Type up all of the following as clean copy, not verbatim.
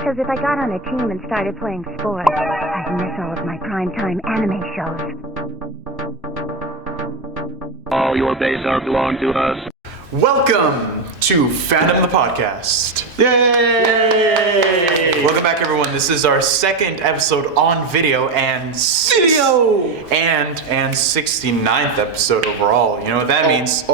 Because if I got on a team and started playing sports, I'd miss all of my primetime anime shows. All your base are belong to us. Welcome to Fandom the podcast. Yay! Welcome back, everyone. This is our second episode on video and 69th episode overall. You know what that means?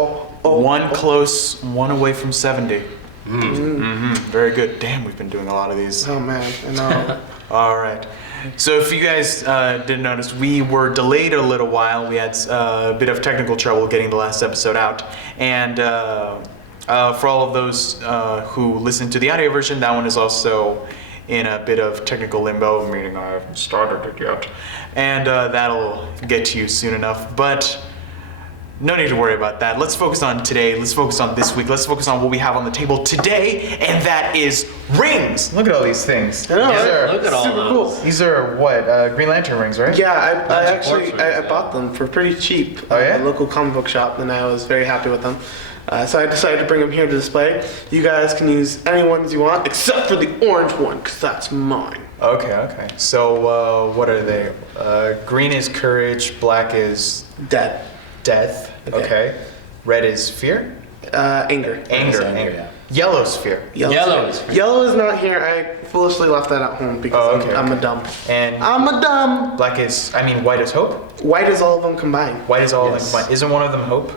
One close, one away from 70. Very good. Damn, we've been doing a lot of these. Oh man, I know. All right. So if you guys didn't notice, we were delayed a little while. We had a bit of technical trouble getting the last episode out. And for all of those who listened to the audio version, that one is also in a bit of technical limbo, meaning I haven't started it yet. And that'll get to you soon enough. But no need to worry about that. Let's focus on today. Let's focus on this week. Let's focus on what we have on the table today, and that is rings. Look at all these things. I know, Look at all super those. cool. These are what? Green Lantern rings, right? Yeah, I actually portraits, I bought them for pretty cheap Oh, yeah? at a local comic book shop, and I was very happy with them. So I decided to bring them here to display. You guys can use any ones you want, except for the orange one, because that's mine. Okay. So what are they? Green is courage. Black is Dead. death. Okay. Red is fear. Anger. Anger. yeah. Yellow's fear. Yellow. Yellow is not here. I foolishly left that at home because I'm a dumb. And I'm a dumb. white is hope. White is all of them combined. White is all of Yes. them combined. Isn't one of them hope?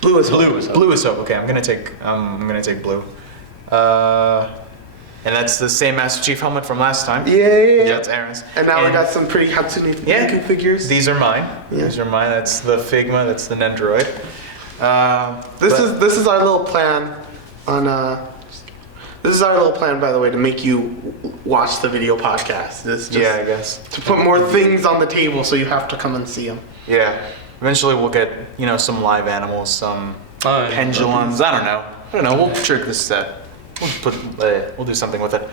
Blue is hope. Blue is hope. Okay, I'm gonna take blue. And that's the same Master Chief helmet from last time. Yeah. That's Aaron's. And now we got some pretty Hatsune Miku figures. These are mine. Yeah. These are mine. That's the Figma. That's the Nendoroid. This is our little plan on this is our little plan, by the way, to make you watch the video podcast. This just Yeah, I guess. to put more things on the table so you have to come and see them. Yeah. Eventually we'll get, some live animals, some pendulums. I don't know. We'll trick this set. We'll do something with it.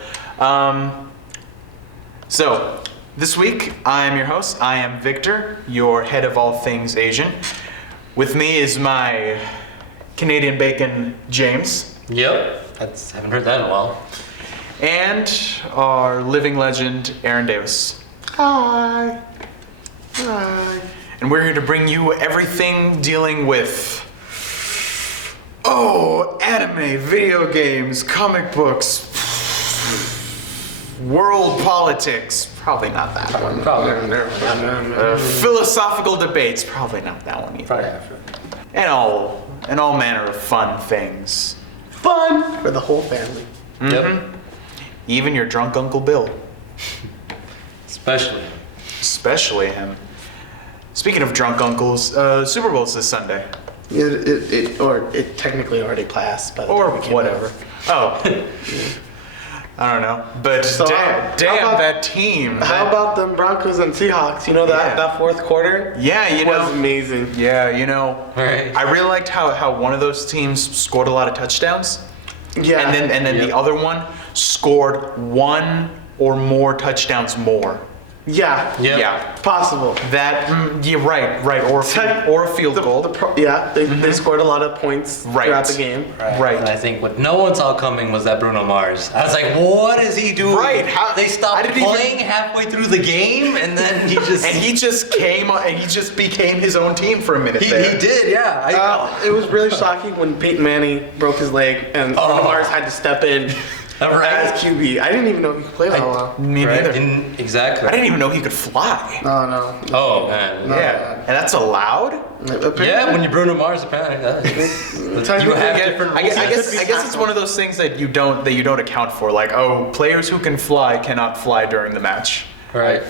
So this week I'm your host. I am Victor, your head of all things Asian. With me is my Canadian bacon, James. Yep. Haven't heard that in a while. And our living legend, Aaron Davis. Hi. And we're here to bring you everything dealing with anime, video games, comic books, world politics. Probably not that one. Probably. Philosophical debates. Probably not that one either. Probably after. And all manner of fun things. Fun for the whole family. Yep. Even your drunk Uncle Bill. Especially him. Speaking of drunk uncles, Super Bowl's this Sunday. It technically already passed, but Or whatever. Oh. I don't know. But So damn how about- that team. How about them Broncos and Seahawks? You know Yeah. that fourth quarter? Yeah, was amazing. Yeah, Right. I really liked how one of those teams scored a lot of touchdowns. Yeah. And then the other one scored one or more touchdowns more. Yeah. Yep. Yeah. Possible. That right. Or a field goal. They scored a lot of points Right. throughout the game. Right. And I think what no one saw coming was that Bruno Mars. I was like, what is he doing? Right, They I stopped didn't even- playing halfway through the game, and then he just... And he just became his own team for a minute He there. did, yeah. It was really shocking when Peyton Manning broke his leg and Bruno Mars had to step in Right. as QB. I didn't even know he could play that well. Me Right? neither. Exactly. I didn't even know he could fly. No. Oh, man. No. Yeah. And that's allowed? Yeah, when you're Bruno Mars, apparently. You have different I rules. guess it's one of those things that you don't account for. Like, players who can fly cannot fly during the match. Right.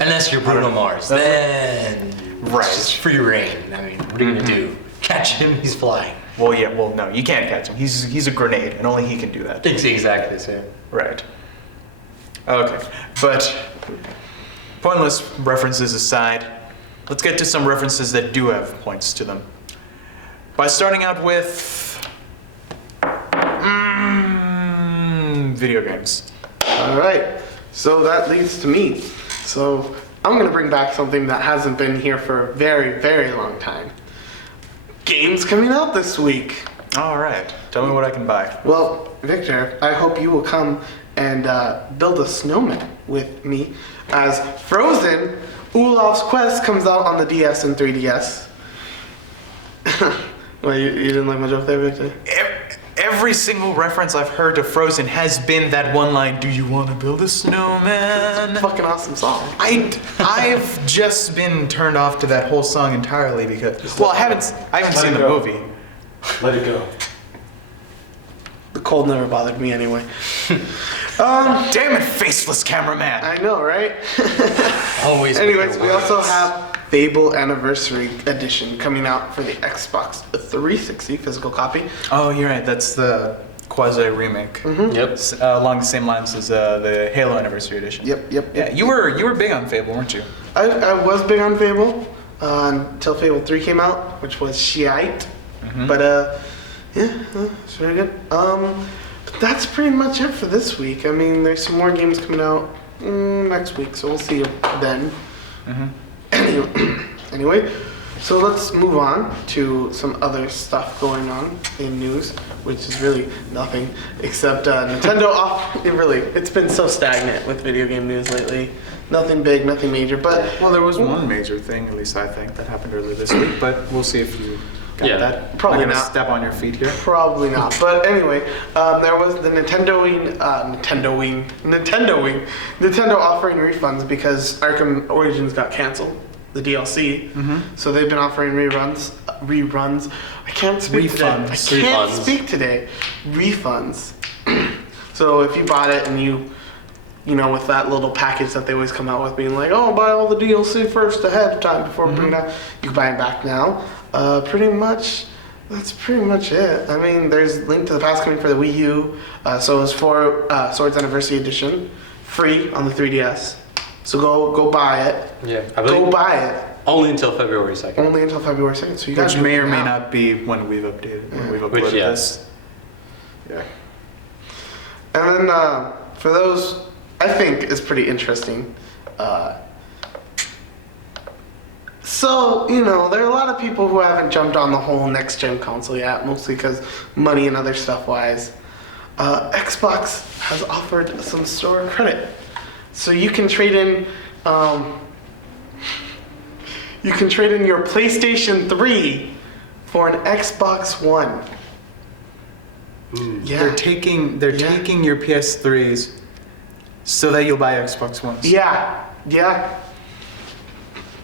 Unless you're Bruno Mars. Then... Right. It's just free reign. I mean, what are you going to do? Catch him, he's flying. Well, yeah. Well, no, you can't catch him. He's a grenade, and only he can do that. Exactly the same. Right. Okay. But pointless references aside, let's get to some references that do have points to them. By starting out with video games. All right. So that leads to me. So I'm going to bring back something that hasn't been here for a very, very long time. Games coming out this week. All right. Tell me what I can buy. Well, Victor, I hope you will come and build a snowman with me as Frozen Olaf's Quest comes out on the DS and 3DS. Well, you didn't like my joke there, Victor? Every single reference I've heard to Frozen has been that one line, do you want to build a snowman? It's a fucking awesome song. I've just been turned off to that whole song entirely because, well, I haven't seen the movie. Let it go. The cold never bothered me anyway. Damn it, faceless cameraman. I know, right? Always. Anyways, we also have Fable Anniversary Edition coming out for the Xbox 360 physical copy. Oh, you're right. That's the quasi remake. Yep. Along the same lines as the Halo Anniversary Edition. Yep. Yeah, you were big on Fable, weren't you? I was big on Fable until Fable 3 came out, which was shite. But yeah, it's very good. But that's pretty much it for this week. I mean, there's some more games coming out next week, so we'll see you then. Anyway, so let's move on to some other stuff going on in news, which is really nothing except Nintendo it's been so stagnant with video game news lately. Nothing big, nothing major, but Well, there was one major thing, at least I think, that happened earlier this week, but we'll see if you got that. Probably I'm gonna not. step on your feet here. probably not. But anyway, there was the Nintendo offering refunds because Arkham Origins got canceled. The DLC, so they've been offering reruns. I can't speak Refunds. today. I can't speak today. Refunds. So if you bought it and you know, with that little package that they always come out with, being like, oh, buy all the DLC first ahead of time before bringing it out, you can buy it back now. That's pretty much it. I mean, there's Link to the Past coming for the Wii U. So it's for Swords Anniversary Edition, free on the 3DS. So go buy it. Yeah. Go buy it. Only until February 2nd. Only until February 2nd. So you guys Which may do it or may now. not be when we've updated, when we've uploaded Which, yeah. this. Yeah. And then for those, I think is pretty interesting. So, you know, there are a lot of people who haven't jumped on the whole next-gen console yet, mostly because money and other stuff-wise. Xbox has offered some store credit. So you can trade in your PlayStation 3 for an Xbox One. Yeah. They're taking your PS3s so that you'll buy Xbox Ones. Yeah.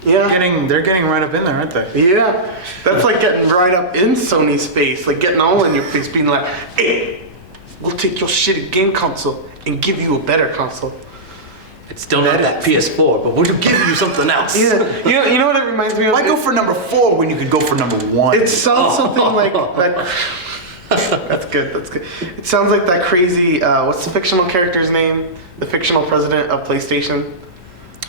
They're getting right up in there, aren't they? Yeah. That's like getting right up in Sony's face, like getting all in your face, being like, hey, we'll take your shitty game console and give you a better console. It's still not that PS4, but we'll give you something else. Yeah. You know what it reminds me of? Why go for number 4 when you could go for number 1? It sounds something like that. That's good. It sounds like that crazy, what's the fictional character's name? The fictional president of PlayStation?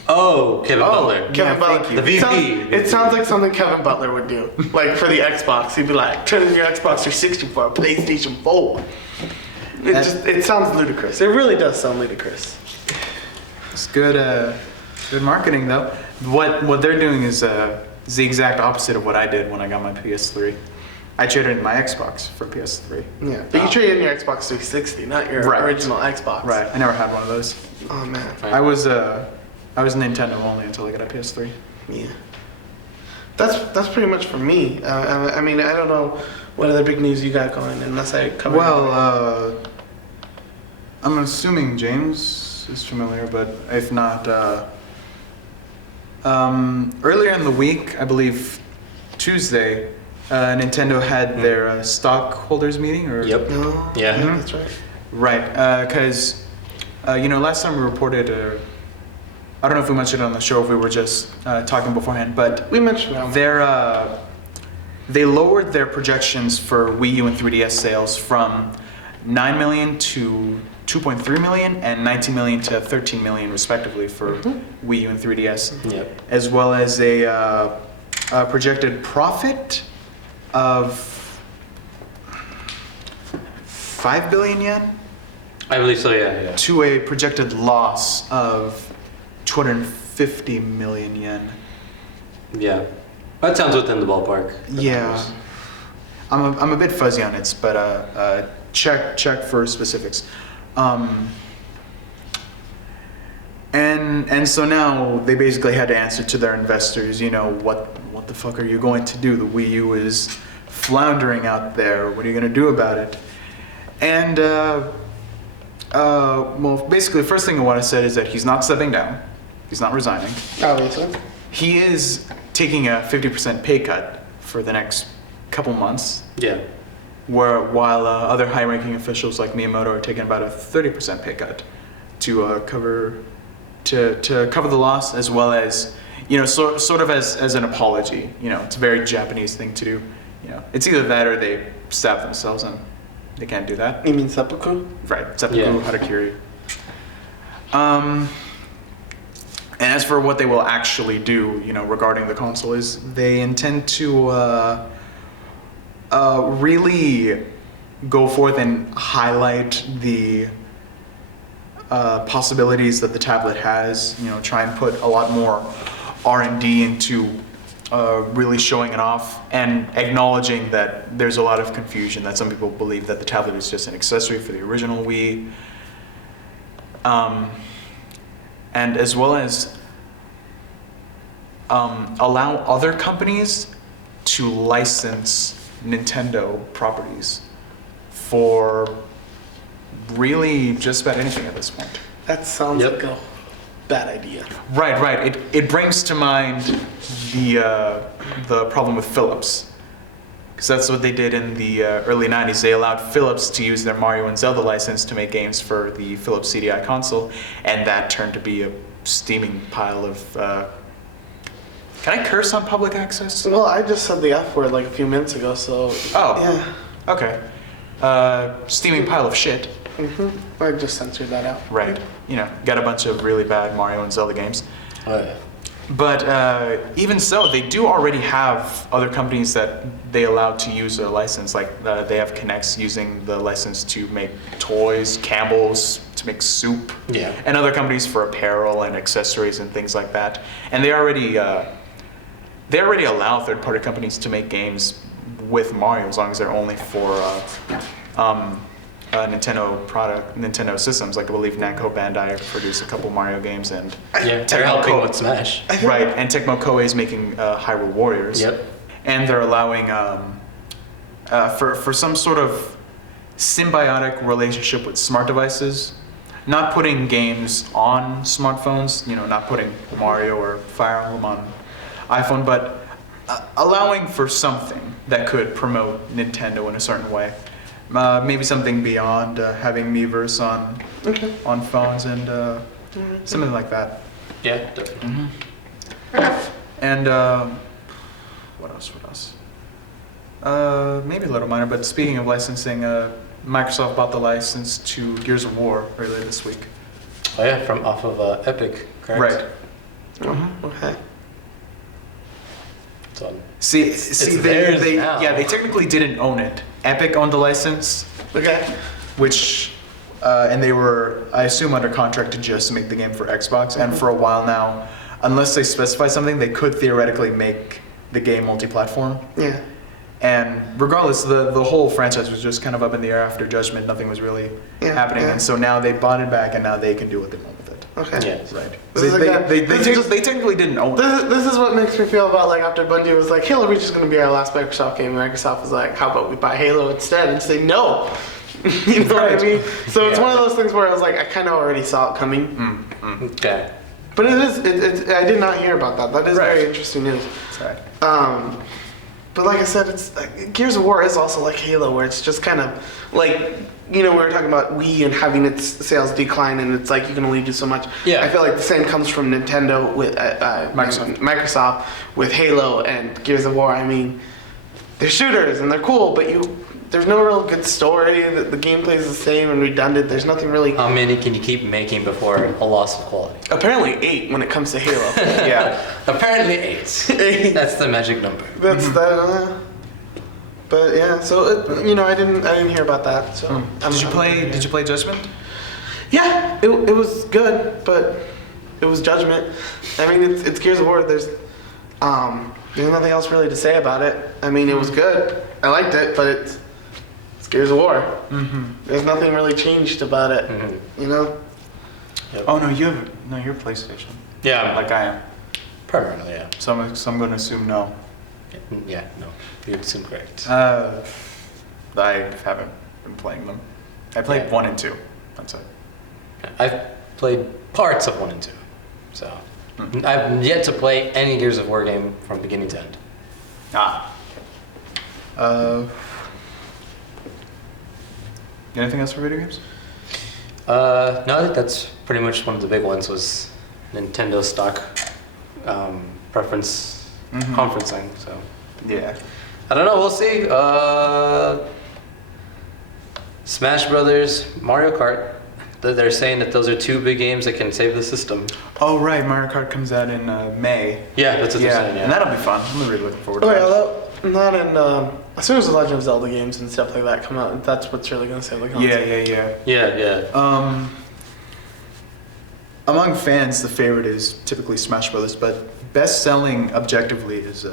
Oh, Kevin Butler. Kevin Butler. thank you. The VP. It sounds like something Kevin Butler would do. Like for the Xbox, he'd be like, turn in your Xbox 360 for a PlayStation 4. It sounds ludicrous. It really does sound ludicrous. It's good marketing though. What they're doing is the exact opposite of what I did when I got my PS3. I traded in my Xbox for PS3. Yeah, but you traded in your Xbox 360, not your original Xbox. Right. I never had one of those. Oh man. I was Nintendo only until I got a PS3. Yeah. That's pretty much for me. I mean, I don't know what other big news you got going unless I cover. Well, I'm assuming James is familiar, but if not, earlier in the week, I believe Tuesday, Nintendo had their stockholders meeting. Or Yep. No. Yeah. That's right. Right, because last time we reported. I don't know if we mentioned it on the show, if we were just talking beforehand, but We mentioned that. they lowered their projections for Wii U and 3DS sales from 9 million to 2.3 million and 19 million to 13 million respectively for Wii U and 3DS, Yep. as well as a projected profit of 5 billion yen I believe so, yeah. to a projected loss of 250 million yen. Yeah. That sounds within the ballpark. Yeah, I'm a bit fuzzy on it, but check for specifics. and so now they basically had to answer to their investors. What the fuck are you going to do? The Wii U is floundering out there. What are you going to do about it? And well, basically, the first thing I want to say is that he's not stepping down. He's not resigning. Obviously. He is taking a 50% pay cut for the next couple months. Yeah. While other high-ranking officials like Miyamoto are taking about a 30% pay cut to cover the loss, as well as sort of as an apology. It's a very Japanese thing to do. It's either that or they stab themselves, and they can't do that. You mean seppuku? Right, seppuku, harakiri. And as for what they will actually do, regarding the console, is they intend to really go forth and highlight the possibilities that the tablet has. Try and put a lot more R&D into really showing it off and acknowledging that there's a lot of confusion, that some people believe that the tablet is just an accessory for the original Wii. And as well as allow other companies to license Nintendo properties for really just about anything at this point. That sounds like a bad idea. Right. It brings to mind the problem with Philips. Because that's what they did in the early 90s. They allowed Philips to use their Mario and Zelda license to make games for the Philips CDI console, and that turned to be a steaming pile of... Can I curse on public access? Well, I just said the F word like a few minutes ago, so... Oh. Yeah. Okay. Steaming pile of shit. Mm-hmm. I just censored that out. Right. Got a bunch of really bad Mario and Zelda games. Oh, yeah. But even so, they do already have other companies that they allow to use their license. Like they have Kinects using the license to make toys, Campbell's to make soup, and other companies for apparel and accessories and things like that. And they already allow third-party companies to make games with Mario as long as they're only for Nintendo systems. Like I believe Namco Bandai produced a couple Mario games, and they're helping with Smash. Right, and Tecmo Koei is making Hyrule Warriors. Yep. And they're allowing for some sort of symbiotic relationship with smart devices, not putting games on smartphones. Not putting Mario or Fire Emblem on iPhone, but allowing for something that could promote Nintendo in a certain way. Maybe something beyond having Miiverse on phones and something like that. Yeah, definitely. And what else? Maybe a little minor, but speaking of licensing, Microsoft bought the license to Gears of War earlier this week. Oh yeah, from off of Epic, correct? Right. Okay. So See, theirs they now. they technically didn't own it. Epic owned the license, Okay. which and they were, I assume, under contract to just make the game for Xbox. And for a while now, unless they specify something, they could theoretically make the game multi-platform. Yeah. And regardless, the whole franchise was just kind of up in the air after Judgment. Nothing was really happening. Yeah. And so now they bought it back, and now they can do what they want with it. Okay. Yeah. Right. This is like They technically didn't own it. This is what makes me feel about like after Bungie was like, Halo Reach is going to be our last Microsoft game. Microsoft was like, how about we buy Halo instead and say no? You know what I mean? So it's one of those things where I was like, I kind of already saw it coming. Okay. But I did not hear about that. That is very interesting news. Sorry. But like I said, it's like, Gears of War is also like Halo, where it's just kind of like, we were talking about Wii and having its sales decline, and it's like you can only do so much. Yeah. I feel like the same comes from Nintendo with Microsoft with Halo and Gears of War. I mean, they're shooters and they're cool, but there's no real good story. The gameplay is the same and redundant. There's nothing really. How many can you keep making before a loss of quality? Apparently 8 when it comes to Halo. Yeah. Apparently 8. That's the magic number. That's that. But yeah, so I didn't hear about that. So Did you play Judgment? Yeah, it was good, but it was Judgment. I mean, it's Gears of War. There's nothing else really to say about it. I mean, it was good. I liked it, but it's Gears of War. There's nothing really changed about it. Yep. Oh no, you're PlayStation. Yeah, Like I am. primarily, yeah. So I'm going to assume no. Yeah, no, you're assume correct. I haven't been playing them. I played Yeah. 1 and 2. That's it. I've played parts of 1 and 2, so I've yet to play any Gears of War game from beginning to end. Anything else for video games? No, I think that's pretty much one of the big ones was Nintendo stock preference conferencing. So Yeah. I don't know. We'll see. Smash Brothers, Mario Kart. They're saying that those are two big games that can save the system. Oh right, Mario Kart comes out in May. Yeah, that's what they're saying. And Yeah. that'll be fun. I'm really looking forward to Oh that. yeah, not in. As soon as the Legend of Zelda games and stuff like that come out, that's what's really gonna save the console. Yeah. Among fans, the favorite is typically Smash Brothers, but best-selling objectively is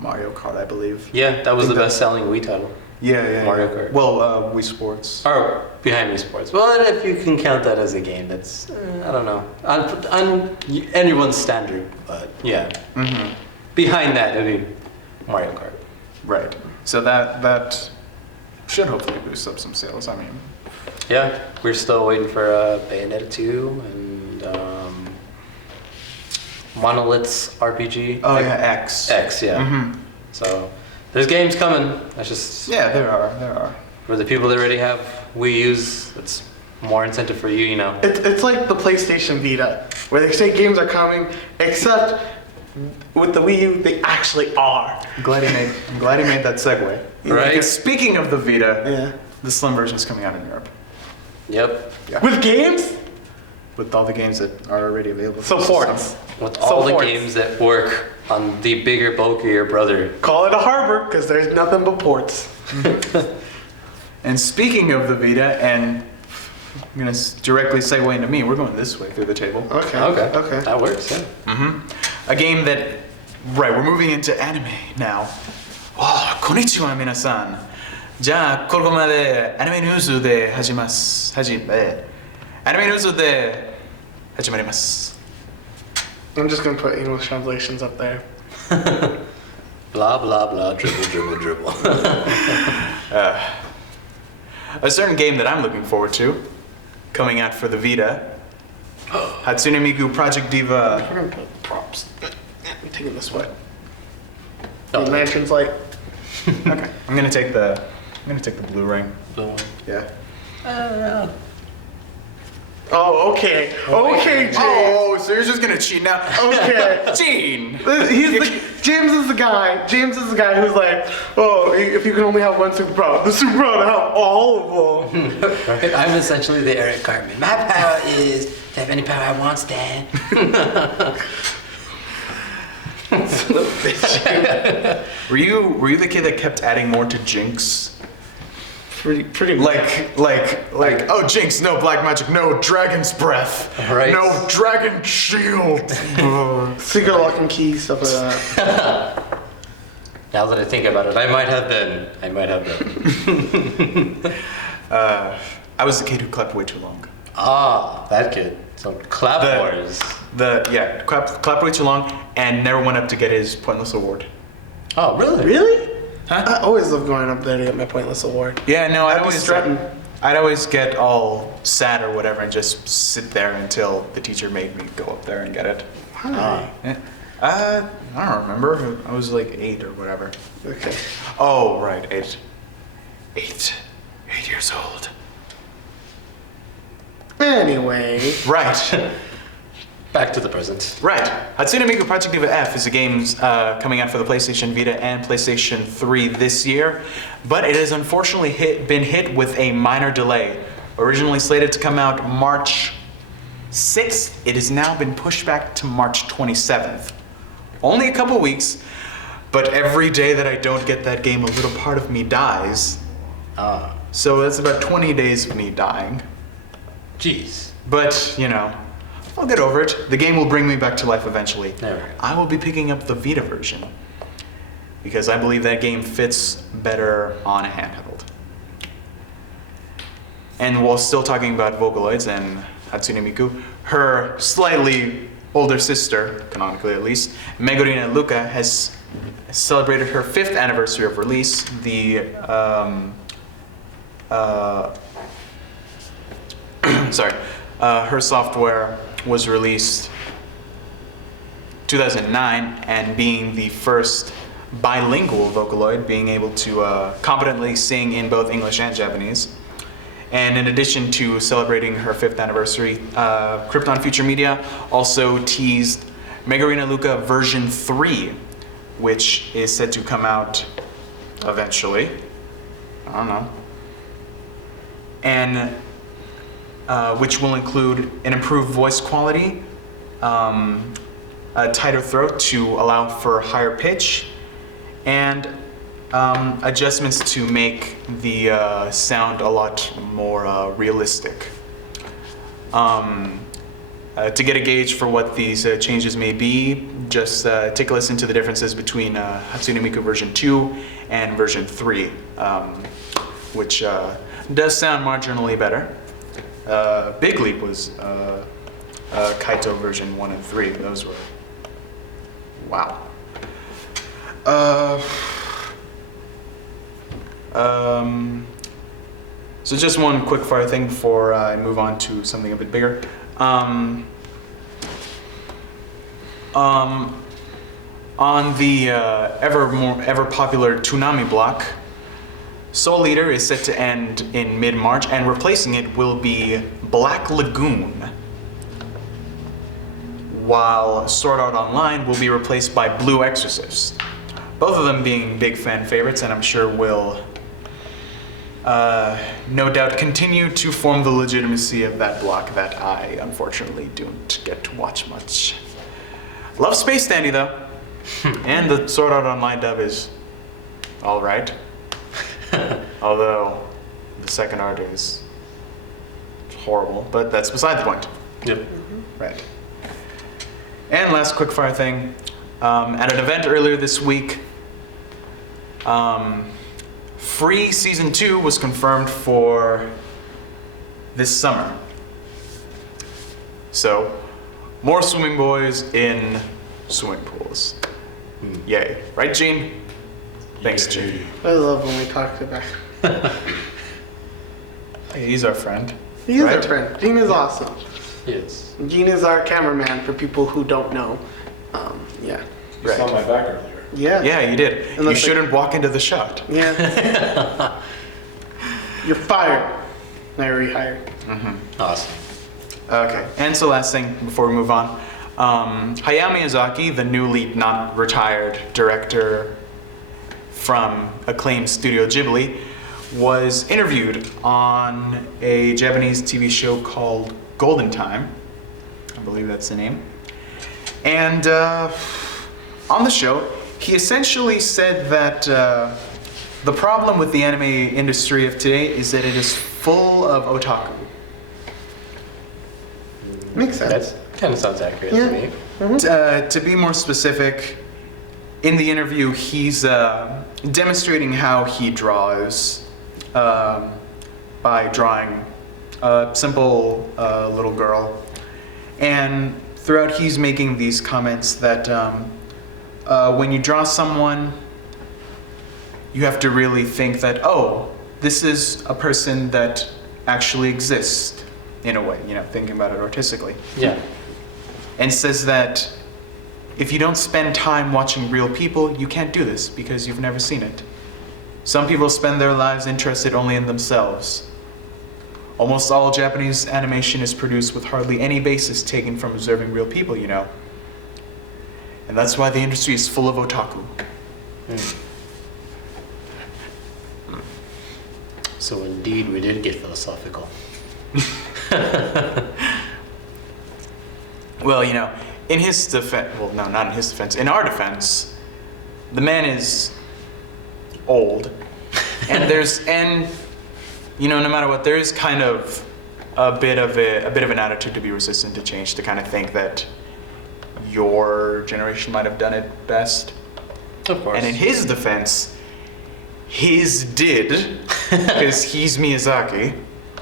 Mario Kart, I believe. Yeah, that was think the that- best-selling Wii title. Yeah. Mario Kart. Well, Wii Sports. Or behind Wii Sports. Well, if you can count that as a game, that's I don't know. On anyone's standard, but yeah. Mm-hmm. Behind that, it'd be Mario Kart. Right. So that should hopefully boost up some sales. I mean, Yeah, we're still waiting for Bayonetta 2 and Monolith's RPG. oh yeah, X. X, yeah. Mm-hmm. So there's games coming. That's just Yeah, there are. for the people that already have Wii U's. It's more incentive for you, you know. It's like the PlayStation Vita, where they say games are coming, except with the Wii U, they actually are. I'm glad he made that segue. Right. Because speaking of the Vita, Yeah. the Slim version is coming out in Europe. Yep. Yeah. With games? With all the games that are already available. So ports. With all the ports. games that work on the bigger, bulkier brother. Call it a harbor, because there's nothing but ports. And speaking of the Vita, and I'm going to directly segue into me, we're going this way through the table. Okay. That works, yeah. A game that, right, we're moving into anime now. Oh, konnichiwa minasan. じゃあ、ここまでアニメニュースで始まります。 I'm just gonna put English translations up there. Blah, blah, blah, dribble. A certain game that I'm looking forward to, coming out for the Vita, Hatsune Miku Project Diva. We're gonna put props. I'm taking this way. Oh. The lantern's light. Okay, I'm gonna take the blue ring. Blue one. Yeah. Oh, okay. Okay, James. Oh, so you're just gonna cheat now? Okay. Gene. James is the guy. Who's like, oh, if you can only have one super power, the super power to have all of them. Right? I'm essentially the Eric Cartman. My power is to have any power I want, Stan. Were you the kid that kept adding more to Jinx? Pretty much. Like, oh Jinx, no black magic, no dragon's breath, Right. no dragon shield. Secret lock and key, stuff like that. Now that I think about it, I might have been. I was the kid who clapped way too long. Ah, that kid. So clap wars. Clapped way too long and never went up to get his pointless award. Oh, really? Really? Huh? I always love going up there to get my pointless award. Yeah, no, I'd be strutting. I'd always get all sad or whatever and just sit there until the teacher made me go up there and get it. Why? Yeah. I don't remember. I was like 8 or whatever. Okay. Oh, right, 8 years old. Anyway. Right. Back to the present. Right. Hatsune Miku Project Diva F is a game coming out for the PlayStation Vita and PlayStation 3 this year, but it has unfortunately been hit with a minor delay. Originally slated to come out March 6th, it has now been pushed back to March 27th. Only a couple weeks, but every day that I don't get that game, a little part of me dies. Ah. So that's about 20 days of me dying. Jeez. But, you know, I'll get over it. The game will bring me back to life eventually. There we go. I will be picking up the Vita version because I believe that game fits better on a handheld. And while still talking about Vocaloids and Hatsune Miku. Her slightly older sister, canonically at least, Megurina Luka, has celebrated her 5th anniversary of release. Her software was released 2009, and being the first bilingual Vocaloid, being able to competently sing in both English and Japanese. And in addition to celebrating her 5th anniversary, Krypton Future Media also teased Megurina Luka version 3, which is said to come out eventually. I don't know. And which will include an improved voice quality, a tighter throat to allow for higher pitch, and adjustments to make the sound a lot more realistic. To get a gauge for what these changes may be, just take a listen to the differences between Hatsune Miku version 2 and version 3, which does sound marginally better. Big Leap was Kaito version 1 and 3. Those were... wow. So just one quick fire thing before I move on to something a bit bigger. On the ever popular Toonami block, Soul Eater is set to end in mid-March, and replacing it will be Black Lagoon, while Sword Art Online will be replaced by Blue Exorcist. Both of them being big fan favorites, and I'm sure will no doubt continue to form the legitimacy of that block that I unfortunately don't get to watch much. Love Space Dandy though, and the Sword Art Online dub is alright. Although the second art is horrible, but that's beside the point. Yep. Right. And last quickfire thing. At an event earlier this week, Free Season 2 was confirmed for this summer. So, more swimming boys in swimming pools. Yay. Right, Gene? Thanks, Gene. I love when we talk about. He's our friend. He is right? our friend. Gene is awesome. Yes. Gene is our cameraman for people who don't know. Yeah. You saw my back earlier. Yeah. Yeah, you did. Unless you shouldn't walk into the shot. Yeah. You're fired. I rehired. Awesome. Okay, and so last thing before we move on. Hayao Miyazaki, the newly not retired director from acclaimed Studio Ghibli, was interviewed on a Japanese TV show called Golden Time. I believe that's the name. And on the show, he essentially said that the problem with the anime industry of today is that it is full of otaku. Makes sense. That kind of sounds accurate Yeah. to me. To be more specific, in the interview, he's demonstrating how he draws by drawing a simple little girl. And throughout, he's making these comments that when you draw someone, you have to really think that, oh, this is a person that actually exists in a way, thinking about it artistically. Yeah. And says that if you don't spend time watching real people, you can't do this because you've never seen it. Some people spend their lives interested only in themselves. Almost all Japanese animation is produced with hardly any basis taken from observing real people, And that's why the industry is full of otaku. So indeed, we did get philosophical. Well, in his defense, well, no, not in his defense, in our defense, the man is old. And no matter what, there is kind of a bit of an attitude to be resistant to change, to kind of think that your generation might have done it best. Of course. And in his defense, his did, because he's Miyazaki.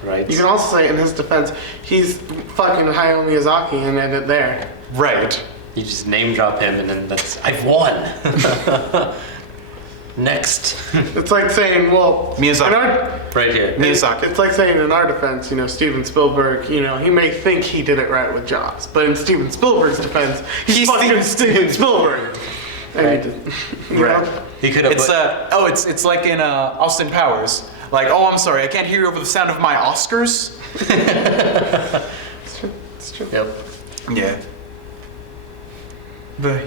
Right. You can also say, in his defense, he's fucking Hayao Miyazaki and end it there. Right. You just name drop him and then I've won. Next. It's like saying, well, Miyazaki. Right here. Miyazaki. It's like saying in our defense, Steven Spielberg, he may think he did it right with Jaws, but in Steven Spielberg's defense, he's fucking Steven Spielberg. And Right. he did, Right. He could have It's it's like in Austin Powers. Like, oh, I'm sorry, I can't hear you over the sound of my Oscars. It's true. It's true. Yep. Yeah. But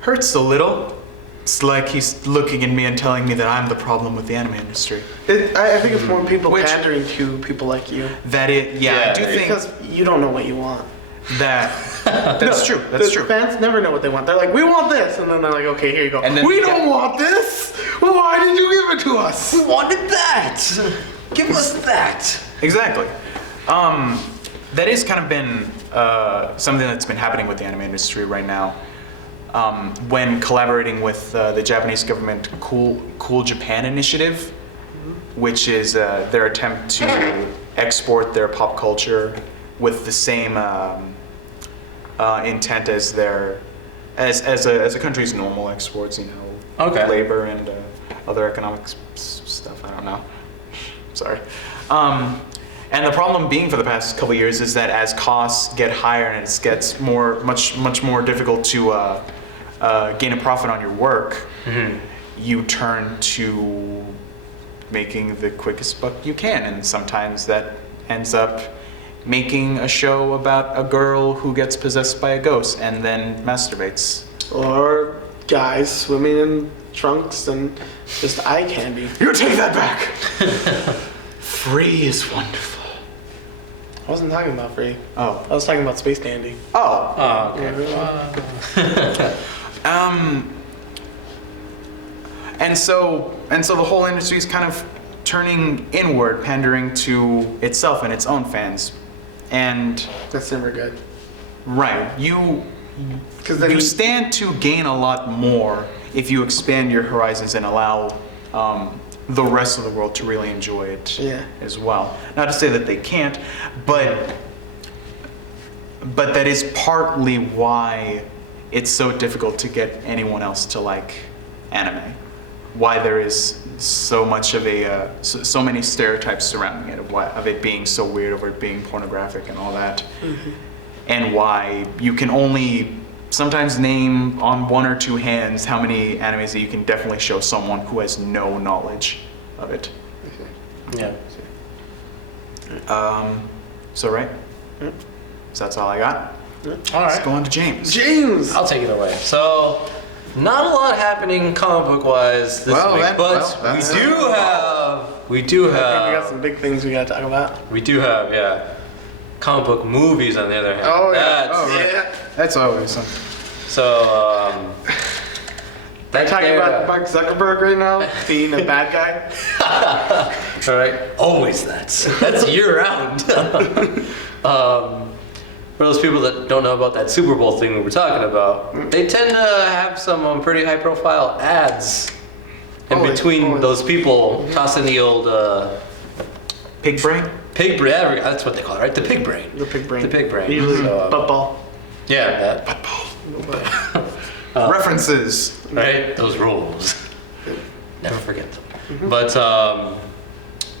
hurts a little. It's like he's looking at me and telling me that I'm the problem with the anime industry. I think it's more people Which- pandering to people like you. That it, yeah, I do think Because you don't know what you want. that's true. That's true. Fans never know what they want. They're like, we want this, and then they're like, okay, here you go. And then we they don't want this. Why did you give it to us? We wanted that. Give us that. Exactly. That has kind of been something that's been happening with the anime industry right now. When collaborating with the Japanese government Cool Japan Initiative, which is their attempt to export their pop culture with the same intent as as a country's normal exports, Okay. labor and other economic stuff. I don't know. Sorry. And the problem being for the past couple of years is that as costs get higher and it gets much more difficult to gain a profit on your work, you turn to making the quickest buck you can, and sometimes that ends up making a show about a girl who gets possessed by a ghost and then masturbates. Or guys swimming in trunks and just eye candy. You take that back! Free is wonderful. I wasn't talking about free. Oh. I was talking about space candy. Oh. Oh, okay. And so the whole industry is kind of turning inward, pandering to itself and its own fans. And That's never good. right, you then you- stand to gain a lot more if you expand your horizons and allow the rest of the world to really enjoy it as well. Not to say that they can't, but that is partly why it's so difficult to get anyone else to like anime. Why there is so much of so many stereotypes surrounding it of it being so weird, of it being pornographic and all that, and why you can only sometimes name on one or two hands how many animes that you can definitely show someone who has no knowledge of it. Yeah. So right, so that's all I got. All Let's right. go on to James. James! I'll take it away. So, not a lot happening comic book wise this week, but we do I think we got have some big things we gotta talk about. comic book movies on the other hand. Oh, yeah. That's, Oh, right. Yeah. That's always something. So, Talking about Mark Zuckerberg right now, being a bad guy. all right, always that's year round. For those people that don't know about that Super Bowl thing we were talking about, they tend to have some pretty high profile ads in Always, between always. those people tossing the old Pig brain. pig brain. That's what they call it, right? The pig brain. The pig brain. The pig brain. Usually So, football. yeah, that. References. Right? Those rules. Never forget them. But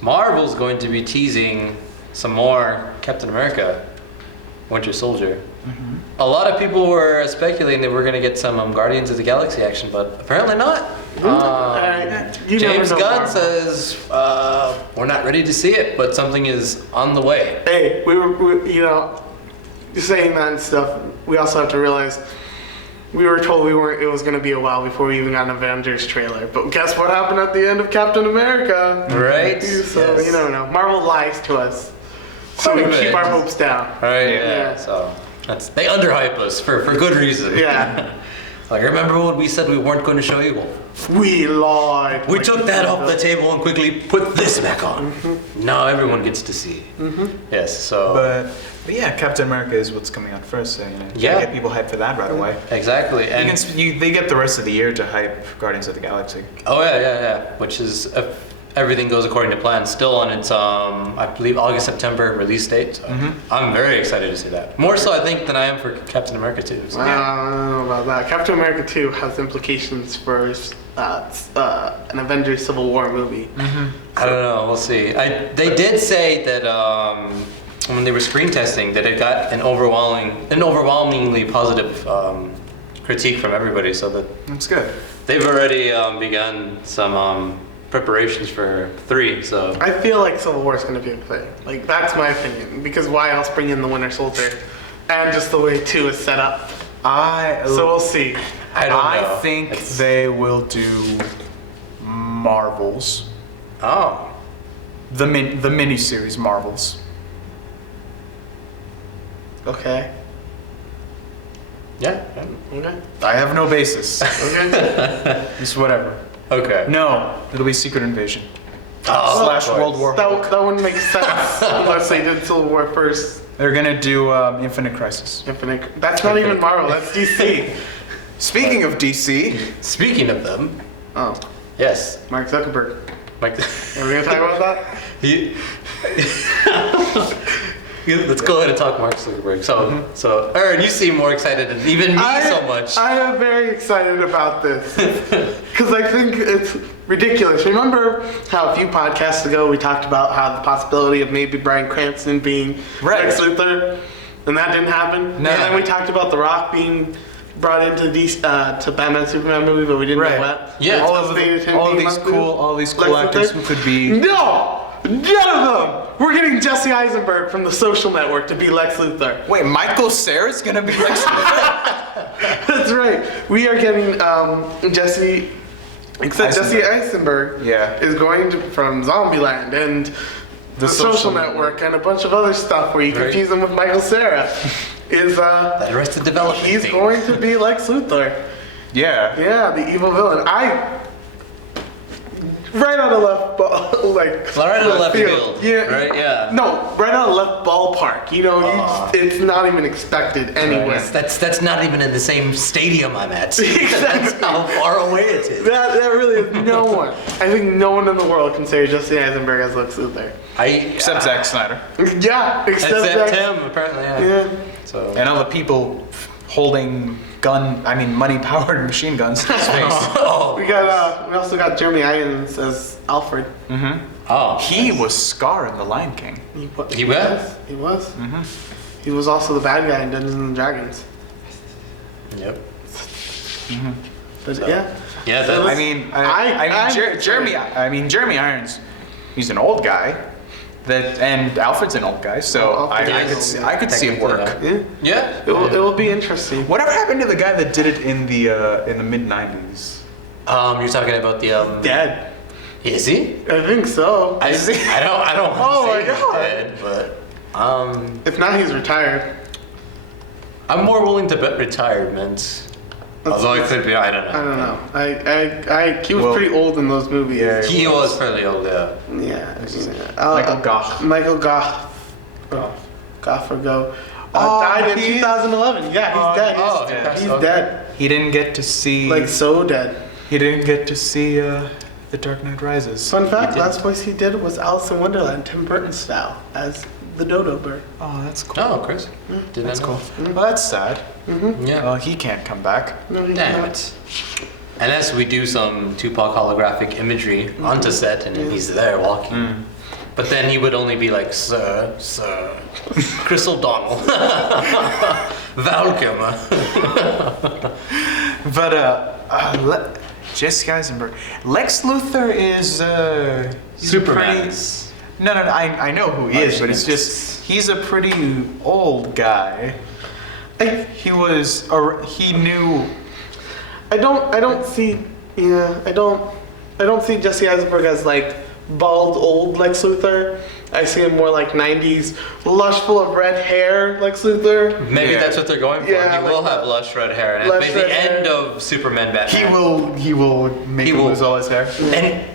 Marvel's going to be teasing some more Captain America, Winter Soldier. A lot of people were speculating that we're going to get some Guardians of the Galaxy action, but apparently not. You never James know, Gunn Marvel. says we're not ready to see it, but something is on the way. Hey, we saying that and stuff, we also have to realize we were told it was going to be a while before we even got an Avengers trailer. But guess what happened at the end of Captain America? Right? So, Yes. you never know. Marvel lies to us. So we Quite a keep bit. our hopes down. Right? Yeah. Yeah. So they underhype us for good reason. Yeah. Like, remember when we said we weren't going to show you? Well, We lied. we Like, took that off the table and quickly put this back on. Now everyone gets to see. Yes, so. But yeah, Captain America is what's coming out first. So, Yeah. get people hyped for that right away. Exactly. You And they get the rest of the year to hype Guardians of the Galaxy. oh yeah. Which is everything goes according to plan, still on its I believe August September release date. So I'm very excited to see that. More so I think than I am for Captain America 2. So. I don't know about that. Captain America 2 has implications for an Avengers Civil War movie. I don't know. We'll see. They did say that when they were screen testing that it got an overwhelmingly positive critique from everybody. So That's good. they've already begun some preparations for 3. So I feel like Civil War is going to be a thing. Like, that's my opinion. Because why else bring in the Winter Soldier? And just the way 2 is set up. So we'll see. I don't know. I think they will do Marvels. Oh. The miniseries Marvels. Okay. Yeah. Okay. I have no basis. Okay. It's whatever. Okay. No, it'll be Secret Invasion. Oh, Slash World War. That wouldn't make sense unless they did Civil War first. They're gonna do Infinite Crisis. Infinite. That's not even Marvel. That's DC. Speaking of DC, Speaking of them, Oh, yes, Mark Zuckerberg. Mike. Are we gonna talk about that? Let's go ahead and talk Mark Zuckerberg. So Aaron, you seem more excited than even me so much. I am very excited about this because I think it's ridiculous. Remember how a few podcasts ago we talked about how the possibility of maybe Bryan Cranston being Lex Luthor, and that didn't happen. No. And then we talked about The Rock being brought into to Batman Superman movie, but we didn't know what. Yeah. all of these cool Lex actors Luthor? who could be. No! None of them! We're getting Jesse Eisenberg from The Social Network to be Lex Luthor. Wait, Michael Cera's gonna be Lex Luthor? That's right. We are getting Jesse. Except Jesse Eisenberg is going from Zombieland and the Social Network and a bunch of other stuff where you confuse him with Michael Cera. That Arrested Development. He's going to be Lex Luthor. Yeah. Yeah, the evil villain. Right out of left field. Yeah. Right. Yeah. No, right out of left ballpark. You know, it's not even expected anywhere. That's not even in the same stadium I'm at. Exactly. That's how far away it is. That really is no one. I think no one in the world can say Jesse Eisenberg as Lex Luthor. Except Zack Snyder. Yeah, except him, apparently. Yeah. So. And all the people holding money-powered machine guns to his face. We also got Jeremy Irons as Alfred. Oh. He was Scar in The Lion King. He was? He was. He was also the bad guy in Dungeons and Dragons. Yep. But yeah. Yeah. Jeremy Irons, he's an old guy. And Alfred's an old guy, so I could see it work. Yeah. It will be interesting. Whatever happened to the guy that did it in the mid-90s? You're talking about the Dead. Is he? I think so. I don't Oh want to my say God. he's dead, but If not, he's retired. I'm more willing to bet retirement. Although it could be, I don't know. He was pretty old in those movies. Yeah. He was fairly old, yeah. Michael Gough. Michael Gough. Died in 2011. Yeah, he's dead. He's dead. He didn't get to see. Like, so dead. He didn't get to see The Dark Knight Rises. Fun fact: last voice he did was Alice in Wonderland, Tim Burton style, as the dodo bird. Oh, that's cool. Oh, Chris. That's cool. Well, that's sad. Yeah. Well, he can't come back. No, he's Damn not. it. Unless we do some Tupac holographic imagery onto set and then he's there walking. But then he would only be like, Sir, Chris O'Donnell. Welcome. But, Jesse Eisenberg. Lex Luthor is, Superman. No, I know who he is, but it's just, he's a pretty old guy. He knew. I don't see Jesse Eisenberg as like bald old Lex Luthor. I see him more like 90s, lush full of red hair Lex Luthor. Maybe that's what they're going for. Yeah, he will have lush red hair. And at the end of Superman Batman. He will make him lose all his hair.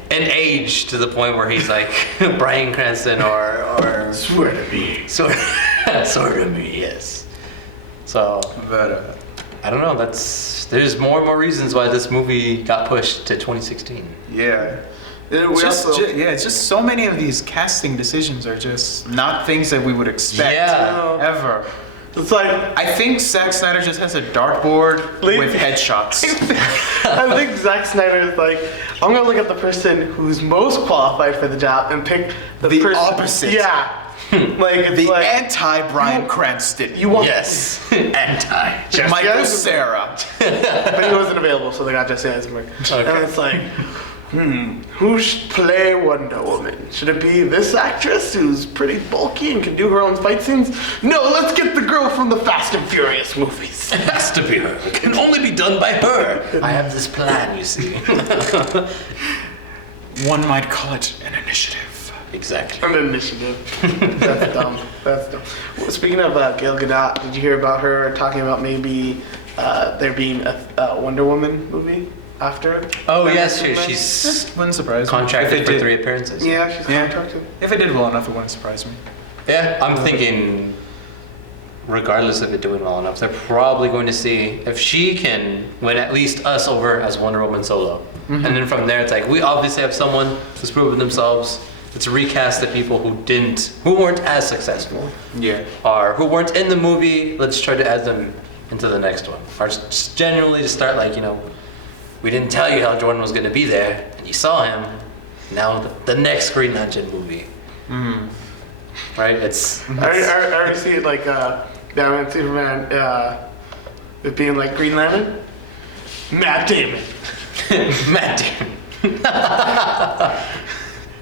And age to the point where he's like Bryan Cranston or Swear to me. Sort of me, yes. So, But, I don't know. There's more and more reasons why this movie got pushed to 2016. yeah. It's just so many of these casting decisions are just not things that we would expect ever. It's like I think Zack Snyder just has a dartboard with headshots. I think Zack Snyder is like, I'm gonna look at the person who's most qualified for the job and pick the person opposite. Yeah. Like it's The like anti-Brian Cranston. you want Anti. Michael Cera. but he wasn't available, so they got Jesse Eisnberg. Okay. And it's like, who should play Wonder Woman? Should it be this actress who's pretty bulky and can do her own fight scenes? No, let's get the girl from the Fast and Furious movies. It has to be her. It can only be done by her. I have this plan, you see. One might call it an initiative. Exactly. An initiative. That's dumb. That's dumb. Well, speaking of Gal Gadot, did you hear about her talking about maybe there being a Wonder Woman movie after? Oh yes, she's Wouldn't surprise me. contracted If for it 3 did- appearances. Yeah, she's contracted. If it did well enough, it wouldn't surprise me. Yeah, I'm thinking, regardless of it doing well enough, they're probably going to see if she can win at least us over as Wonder Woman solo. And then from there, it's like, we obviously have someone who's proven themselves. Let's recast the people who weren't as successful. Yeah. Or who weren't in the movie, let's try to add them into the next one. Or just genuinely just start like, we didn't tell you how Jordan was going to be there, and you saw him. Now the next Green Lantern movie. Right? It's I already see it like Batman, Superman, it being like Green Lantern. Matt Damon. Matt Damon.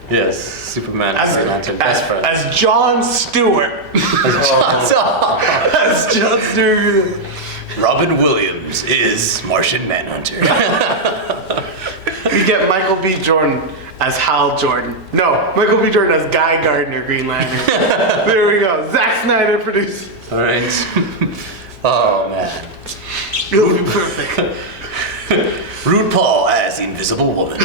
Yes, Superman and Green Lantern, best friends. As John Stewart. As John Stewart. Robin Williams is Martian Manhunter. You get Michael B. Jordan as Hal Jordan. No, Michael B. Jordan as Guy Gardner, Green Lantern. There we go. Zack Snyder produced. All right. Oh man. It'll be perfect. Rude Paul as Invisible Woman.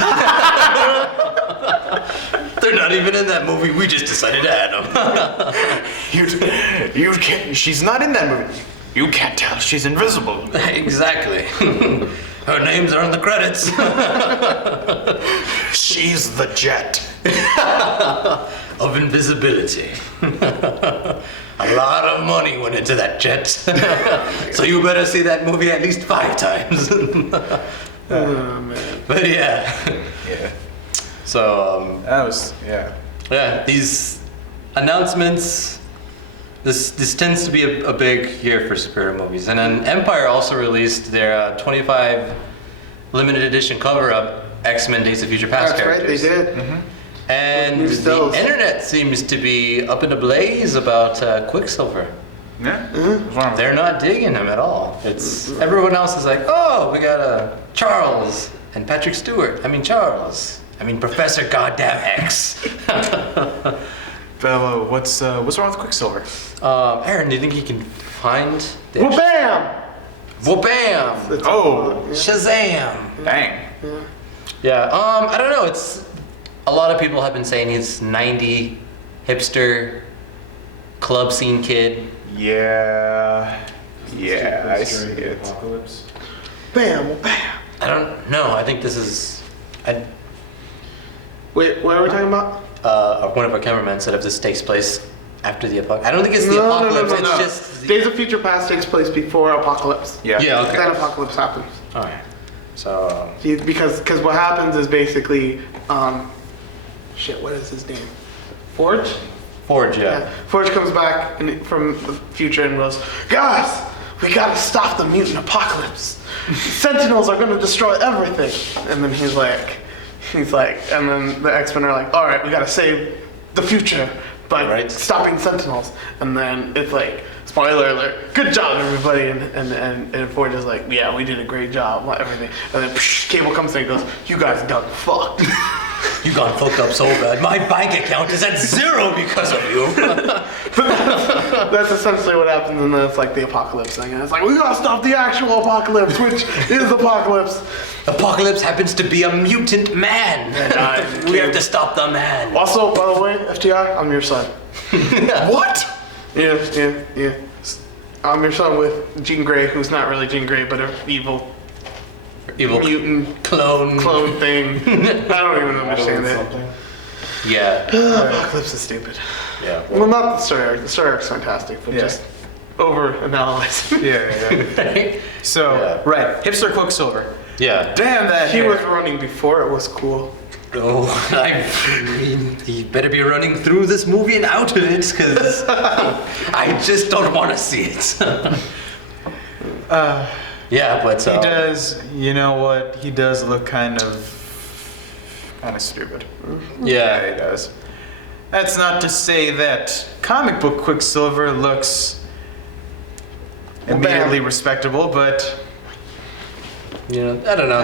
They're not even in that movie. We just decided to add them. You can't. She's not in that movie. You can't tell. She's invisible. Exactly. Her names are in the credits. She's the Jet. Of invisibility. A lot of money went into that jet. So you better see that movie at least 5 times. Oh man. But yeah. Yeah. So That was yeah, these announcements. This tends to be a big year for superhero movies, and then Empire also released their 25 limited edition cover-up X-Men: Days of Future Past That's right, characters. they did. And With new the stills. internet seems to be up in a blaze about Quicksilver. Yeah. They're not digging him at all. It's everyone else is like, oh, we got Charles and Patrick Stewart. Charles. Professor Goddamn X. What's wrong with Quicksilver? Aaron, do you think he can find? Well, bam! Whoa-bam! It's Oh. Shazam! Bang. Yeah. I don't know. It's a lot of people have been saying he's 90 hipster club scene kid. Yeah. Yeah, I see it. Apocalypse. Bam! Well, bam! I don't know. I think this is. Wait, what are we talking about? One of our cameramen said if this takes place after the apocalypse. I don't think it's the apocalypse. No. It's just. Days of Future Past takes place before Apocalypse. Yeah. Yeah. Okay. Then Apocalypse happens. All right. So. Because what happens is basically, what is his name? Forge? Forge. Yeah. Forge comes back from the future and goes, guys, we gotta stop the mutant apocalypse. Sentinels are gonna destroy everything. And then he's like, and then the X-Men are like, all right, we gotta save the future by stopping Sentinels. And then it's like, spoiler alert, good job everybody. And Forge is like, yeah, we did a great job, everything. And then Cable comes in and goes, you guys done fucked. You got fucked up so bad. My bank account is at 0 because of you. That's essentially what happens, and then it's like the apocalypse thing. And it's like, we gotta stop the actual apocalypse, which is apocalypse. Apocalypse happens to be a mutant man. And we have to stop the man. Also, by the way, FTR, I'm your son. What? Yeah. I'm your son with Jean Grey, who's not really Jean Grey, but an evil Evil mutant clone. thing. I don't even understand it. Yeah. Eclipse is stupid. Yeah. Well, not the story arc. The story arc's fantastic, but Yeah. just over-analyzing. Yeah. So, Yeah. right, hipster Quicksilver. Yeah. Damn that He hair. was running before it was cool. Oh, I mean, he better be running through this movie and out of it, because I just don't want to see it. Yeah, but He does, you know what? He does look kind of stupid. Yeah, he yeah, does. That's not to say that comic book Quicksilver looks immediately respectable, but you know, I don't know.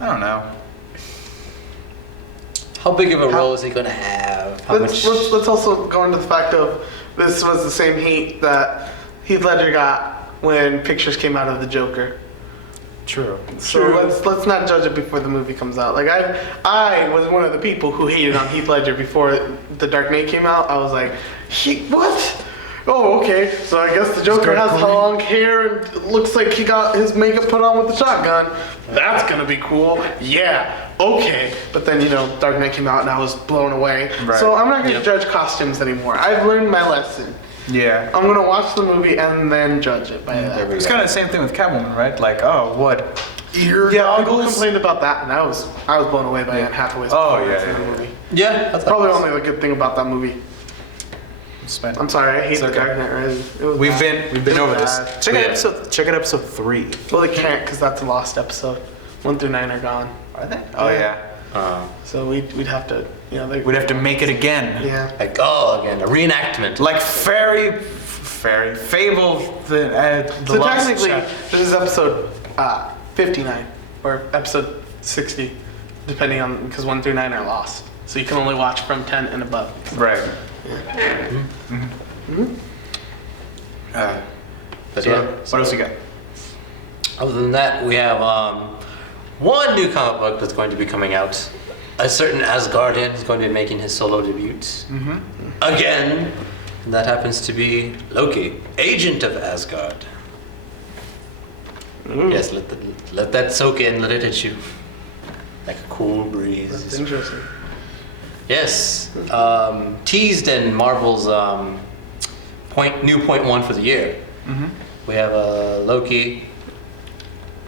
I don't know. How big of a role is he gonna have? How Let's much? let's also go into the fact of this was the same hate that Heath Ledger got when pictures came out of the Joker. True. So let's not judge it before the movie comes out. Like I was one of the people who hated on Heath Ledger before The Dark Knight came out. I was like, what? Oh, okay. So I guess the Joker has long hair and it looks like he got his makeup put on with the shotgun. That's gonna be cool. Yeah. Okay. But then Dark Knight came out and I was blown away. Right. So I'm not gonna judge costumes anymore. I've learned my lesson. Yeah. I'm gonna watch the movie and then judge it by that. It's kind of the same thing with Catwoman, right? Like, oh, what? Ear Yeah, people goggles? complained about that, and I was blown away by Anne Hathaway's performance in the movie. Yeah, that's Probably only the good thing about that movie. Spent. I'm sorry, I hate The okay. Dark Knight Rises. It was We've bad. been over this. bad. Check out episode 3. Well, they can't because that's a lost episode. 1 through 9 are gone. Are they? Oh yeah. So we'd have to, We'd have to make it again. yeah. like again a reenactment. Like Fable, the So lost technically, chapter. this is episode 59 or episode 60, depending on because 1 through 9 are lost. So you can only watch from 10 and above. Right. But So, yeah. what else you got? Other than that, we have one new comic book that's going to be coming out. A certain Asgardian is going to be making his solo debut. Again, and that happens to be Loki, agent of Asgard. Yes, let that soak in, let it hit you. Like a cool breeze. That's interesting. Yes, teased in Marvel's new point one for the year. We have Loki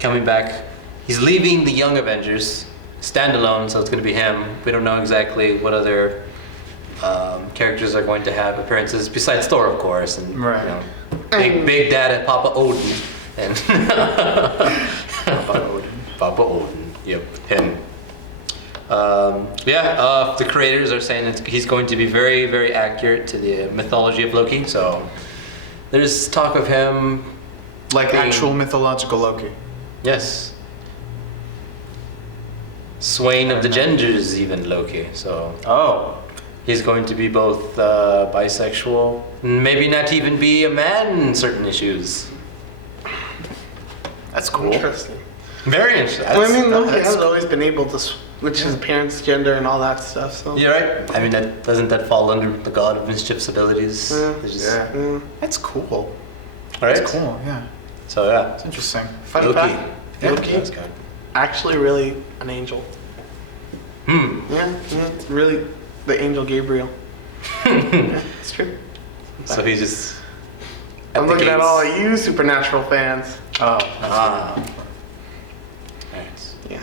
coming back. He's leaving the Young Avengers, standalone, so it's going to be him. We don't know exactly what other characters are going to have appearances besides Thor, of course, and Right. Big Dad Papa Odin, and Papa Odin. Yep, him. The creators are saying that he's going to be very, very accurate to the mythology of Loki. So there's talk of him, Like being- actual mythological Loki. yes, Swain of the Genders, even Loki. So Oh. he's going to be both bisexual, maybe not even be a man in certain issues. That's cool. Interesting. Very interesting. Well, I mean, Loki That's- has always been able to switch his appearance, gender, and all that stuff. So You're right. I mean, doesn't that fall under the God of Mischief's abilities? Yeah. It's just- Yeah. yeah. That's cool. Right? That's cool, yeah. So yeah. It's interesting. Fun Loki. fact: Yeah, Loki That's good. actually really an angel. Yeah, really the angel Gabriel. Yeah, it's true. So he's just. I'm the looking at gates. all of you Supernatural fans. Oh. Ah. Nice. Yeah.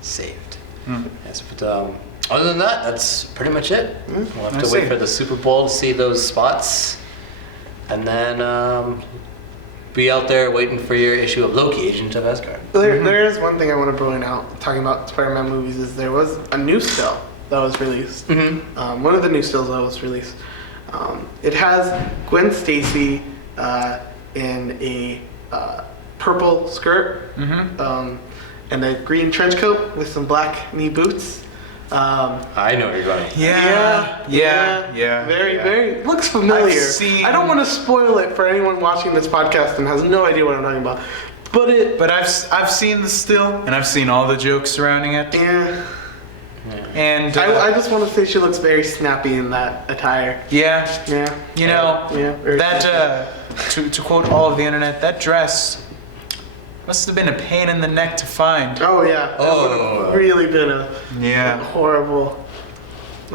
Saved. Yes, but other than that, that's pretty much it. We'll have I to see. wait for the Super Bowl to see those spots, and then be out there waiting for your issue of Loki, Agent of Asgard. There is one thing I want to point out, talking about Spider-Man movies, is there was a new still that was released. One of the new stills that was released. It has Gwen Stacy in a purple skirt and a green trench coat with some black knee boots. I know where you're going. Yeah. Very looks familiar. I've seen- I don't want to spoil it for anyone watching this podcast and has no idea what I'm talking about. But I've seen the still, and I've seen all the jokes surrounding it. yeah, And I just want to say she looks very snappy in that attire. yeah, Yeah. you know Yeah, very that to quote all of the internet, that dress Must have been a pain in the neck to find. Oh yeah. That would have really been a horrible.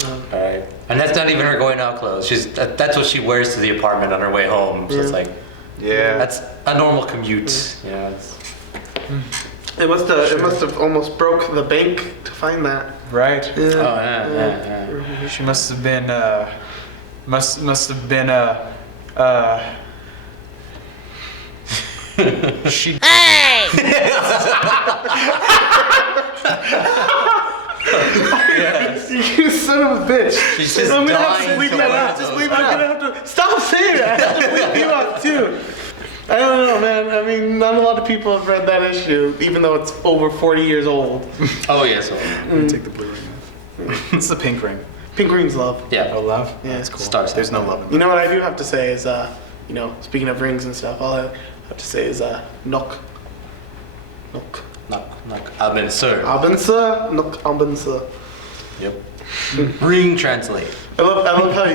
Alright. And that's not even her going out clothes. That's what she wears to the apartment on her way home. So it's like, that's a normal commute. Yeah. It must have almost broke the bank to find that. Right. Yeah. Oh yeah. She must have been must have been she You son of a bitch. She's just I'm gonna have dying to leave to that wear out. those. I'm gonna have to stop saying that. I have to leave you out too. I don't know, man. I mean, not a lot of people have read that issue, even though it's over 40 years old. Oh yes. Take the blue ring off. It's the pink ring. Pink Ring's love. Yeah. Oh, love? Yeah. That's cool. Stars. There's no love in You know what I do have to say is, speaking of rings and stuff, all I have to say is, knock. Knock. Knock. Abensur. Abensur, knock, Abensur. Yep. Ring translate. I love how,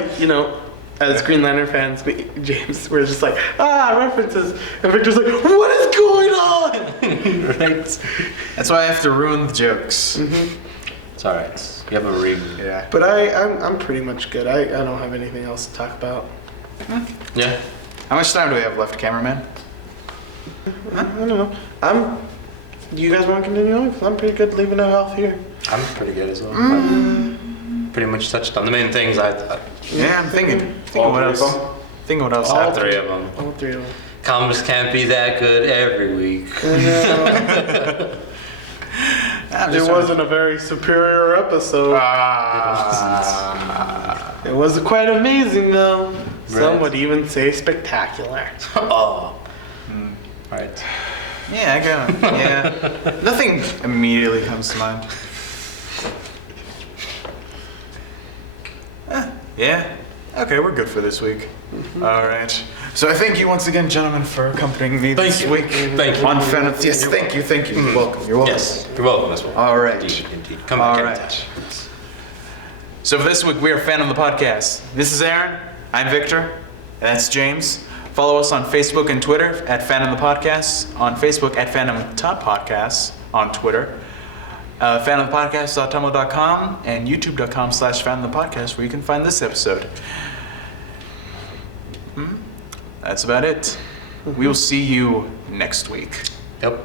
as Green Lantern fans, James, we're just like, references. And Victor's like, what is going on? Right. That's why I have to ruin the jokes. It's alright. You have a ring. Yeah. But I'm pretty much good. I don't have anything else to talk about. Yeah. How much time do we have left, cameraman? I don't know. Do you guys want to continue on? Because I'm pretty good leaving it off here. I'm pretty good as well. Pretty much touched on the main things I thought. Yeah, I'm thinking what else. Thinking what else. All three of them. All three of them. Comics can't be that good every week. It wasn't a very superior episode. It was quite amazing, though. Some would even say spectacular. Oh. Right. Yeah, I got it. Yeah. Nothing immediately comes to mind. Yeah. Okay, we're good for this week. All right. So I thank you once again, gentlemen, for accompanying me this week. Thank you. On Fandom. Yes, thank you. You're welcome. You're welcome. Yes. You're welcome as well. All right. Indeed. Come All back right. anytime. So for this week, we are Fandom the Podcast. This is Aaron. I'm Victor. And that's James. Follow us on Facebook and Twitter at Fandom the Podcast. On Facebook at Fandom Top Podcasts. On Twitter. FandomThePodcast.tumblr.com and YouTube.com/FandomThePodcast, where you can find this episode. That's about it. We will see you next week. Yep.